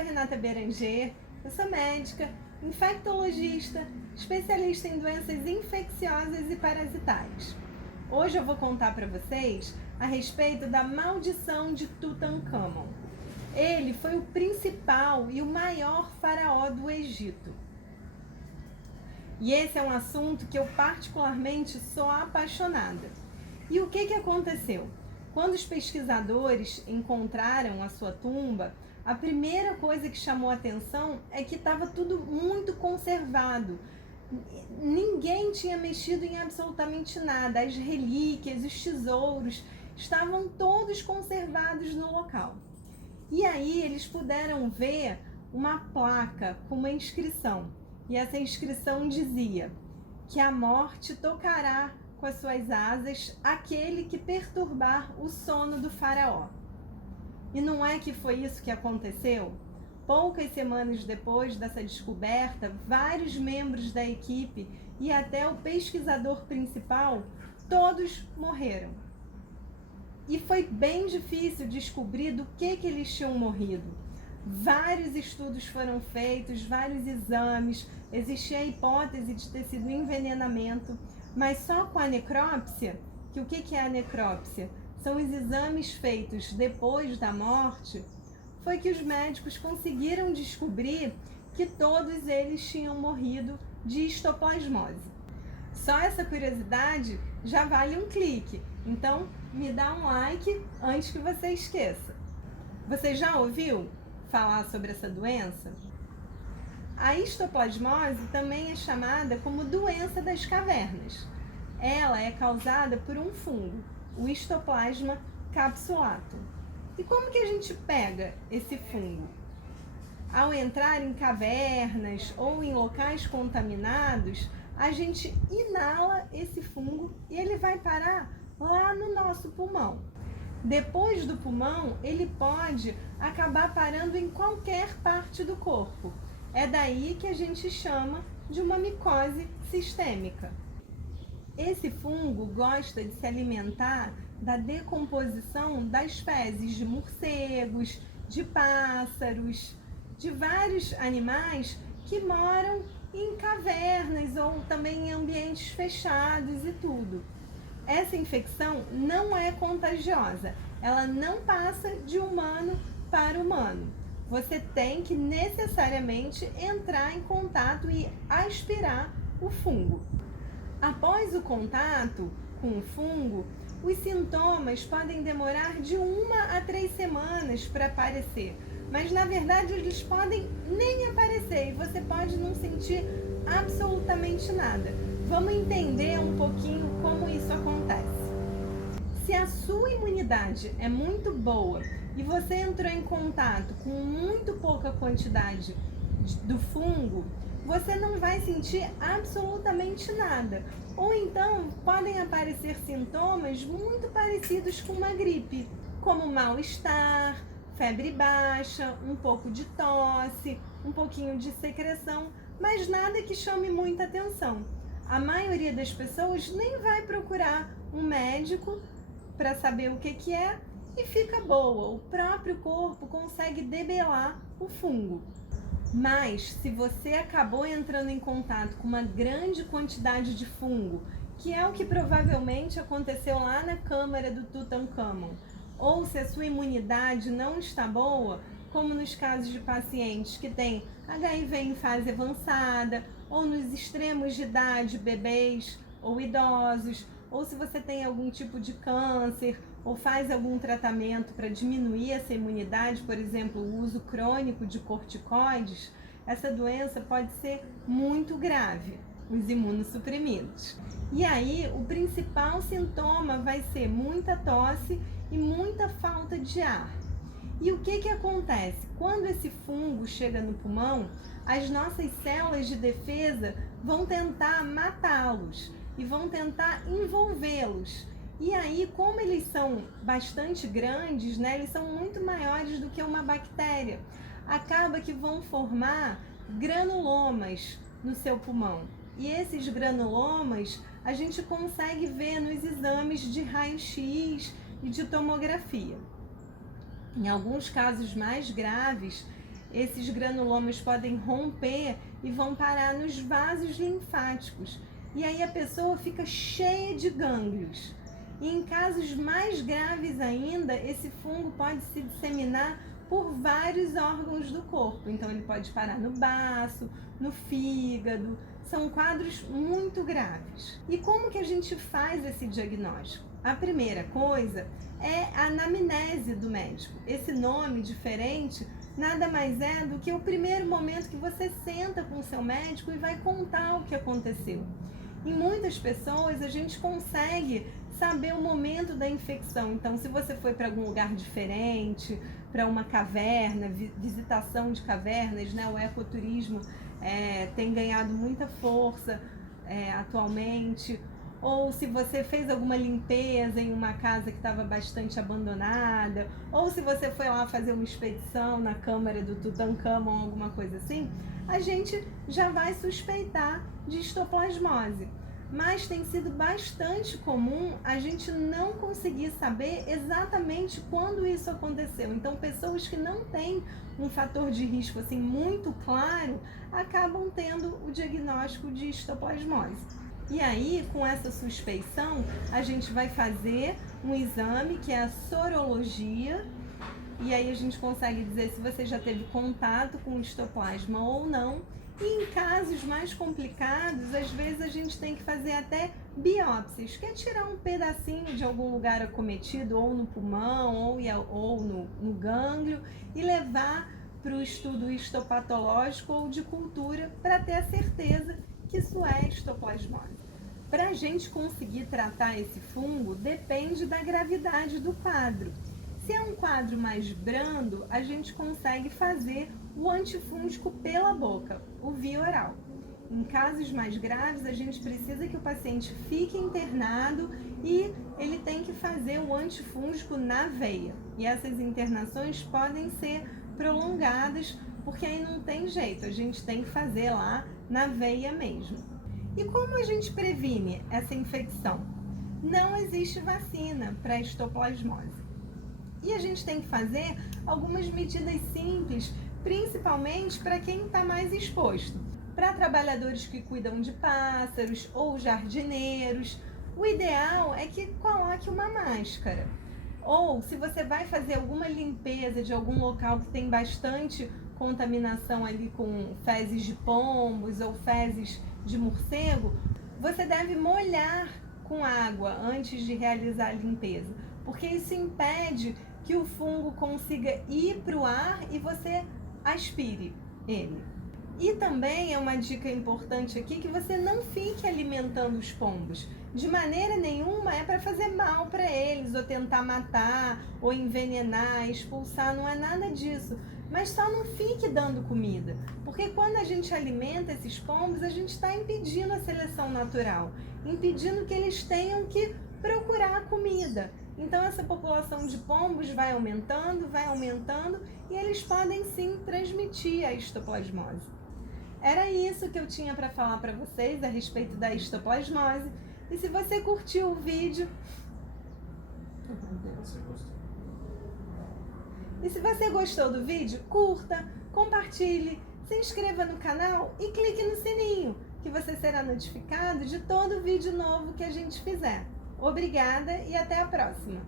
sou Renata Beranger, eu sou médica, infectologista, especialista em doenças infecciosas e parasitárias. Hoje eu vou contar para vocês a respeito da maldição de Tutankhamon. Ele foi o principal e o maior faraó do Egito. E esse é um assunto que eu particularmente sou apaixonada. E o que aconteceu? Quando os pesquisadores encontraram a sua tumba, a primeira coisa que chamou a atenção é que estava tudo muito conservado. Ninguém tinha mexido em absolutamente nada. As relíquias, os tesouros estavam todos conservados no local. E aí eles puderam ver uma placa com uma inscrição. E essa inscrição dizia que a morte tocará com as suas asas aquele que perturbar o sono do faraó. E não é que foi isso que aconteceu? Poucas semanas depois dessa descoberta, vários membros da equipe e até o pesquisador principal, todos morreram. E foi bem difícil descobrir do que eles tinham morrido. Vários estudos foram feitos, vários exames, existia a hipótese de ter sido envenenamento, mas só com a necrópsia, que o que é a necrópsia? São os exames feitos depois da morte, foi que os médicos conseguiram descobrir que todos eles tinham morrido de histoplasmose. Só essa curiosidade já vale um clique, então me dá um like antes que você esqueça. Você já ouviu falar sobre essa doença? A histoplasmose também é chamada como doença das cavernas. Ela é causada por um fungo, o Histoplasma capsulatum. E como que a gente pega esse fungo? Ao entrar em cavernas ou em locais contaminados, a gente inala esse fungo e ele vai parar lá no nosso pulmão. Depois do pulmão, ele pode acabar parando em qualquer parte do corpo. É daí que a gente chama de uma micose sistêmica. Esse fungo gosta de se alimentar da decomposição das fezes de morcegos, de pássaros, de vários animais que moram em cavernas ou também em ambientes fechados e tudo. Essa infecção não é contagiosa, ela não passa de humano para humano. Você tem que necessariamente entrar em contato e aspirar o fungo. Após o contato com o fungo, os sintomas podem demorar de 1 a 3 semanas para aparecer, mas na verdade eles podem nem aparecer e você pode não sentir absolutamente nada. Vamos entender um pouquinho como isso acontece. Se a sua imunidade é muito boa e você entrou em contato com muito pouca quantidade do fungo, você não vai sentir absolutamente nada. Ou então podem aparecer sintomas muito parecidos com uma gripe, como mal-estar, febre baixa, um pouco de tosse, um pouquinho de secreção, mas nada que chame muita atenção. A maioria das pessoas nem vai procurar um médico para saber o que é e fica boa. O próprio corpo consegue debelar o fungo. Mas se você acabou entrando em contato com uma grande quantidade de fungo, que é o que provavelmente aconteceu lá na câmara do Tutankhamon, ou se a sua imunidade não está boa, como nos casos de pacientes que têm HIV em fase avançada, ou nos extremos de idade, bebês ou idosos, ou se você tem algum tipo de câncer, ou faz algum tratamento para diminuir essa imunidade, por exemplo, o uso crônico de corticoides, essa doença pode ser muito grave, os imunossuprimidos. E aí, o principal sintoma vai ser muita tosse e muita falta de ar. E o que acontece? Quando esse fungo chega no pulmão, as nossas células de defesa vão tentar matá-los e vão tentar envolvê-los. E aí, como eles são bastante grandes, né, eles são muito maiores do que uma bactéria, acaba que vão formar granulomas no seu pulmão. E esses granulomas a gente consegue ver nos exames de raio-x e de tomografia. Em alguns casos mais graves, esses granulomas podem romper e vão parar nos vasos linfáticos. E aí a pessoa fica cheia de gânglios. E em casos mais graves ainda, esse fungo pode se disseminar por vários órgãos do corpo. Então ele pode parar no baço, no fígado. São quadros muito graves. E como que a gente faz esse diagnóstico? A primeira coisa é a anamnese do médico. Esse nome diferente nada mais é do que o primeiro momento que você senta com o seu médico e vai contar o que aconteceu. Em muitas pessoas a gente consegue saber o momento da infecção. Então, se você foi para algum lugar diferente, para uma caverna, visitação de cavernas, né? O ecoturismo tem ganhado muita força atualmente. Ou se você fez alguma limpeza em uma casa que estava bastante abandonada, ou se você foi lá fazer uma expedição na câmara do Tutancâmon, alguma coisa assim, a gente já vai suspeitar de histoplasmose. Mas tem sido bastante comum a gente não conseguir saber exatamente quando isso aconteceu. Então, pessoas que não têm um fator de risco assim muito claro, acabam tendo o diagnóstico de histoplasmose. E aí, com essa suspeição, a gente vai fazer um exame que é a sorologia, e aí a gente consegue dizer se você já teve contato com o histoplasma ou não. E em casos mais complicados, às vezes a gente tem que fazer até biópsias, que é tirar um pedacinho de algum lugar acometido, ou no pulmão, ou no gânglio, e levar para o estudo histopatológico ou de cultura para ter a certeza que isso é histoplasmose. Para a gente conseguir tratar esse fungo, depende da gravidade do quadro. Se é um quadro mais brando, a gente consegue fazer o antifúngico pela boca, o via oral. Em casos mais graves, a gente precisa que o paciente fique internado e ele tem que fazer o antifúngico na veia. E essas internações podem ser prolongadas, porque aí não tem jeito, a gente tem que fazer lá na veia mesmo. E como a gente previne essa infecção? Não existe vacina para histoplasmose. E a gente tem que fazer algumas medidas simples, principalmente para quem está mais exposto. Para trabalhadores que cuidam de pássaros ou jardineiros, o ideal é que coloque uma máscara. Ou se você vai fazer alguma limpeza de algum local que tem bastante contaminação ali com fezes de pombos ou fezes de morcego, você deve molhar com água antes de realizar a limpeza, porque isso impede que o fungo consiga ir para o ar e você aspire ele. E também é uma dica importante aqui que você não fique alimentando os pombos. De maneira nenhuma é para fazer mal para eles, ou tentar matar, ou envenenar, expulsar, não é nada disso. Mas só não fique dando comida, porque quando a gente alimenta esses pombos, a gente está impedindo a seleção natural, impedindo que eles tenham que procurar a comida. Então essa população de pombos vai aumentando e eles podem sim transmitir a histoplasmose. Era isso que eu tinha para falar para vocês a respeito da histoplasmose. E se você curtiu o vídeo... E se você gostou do vídeo, curta, compartilhe, se inscreva no canal e clique no sininho, que você será notificado de todo vídeo novo que a gente fizer. Obrigada e até a próxima!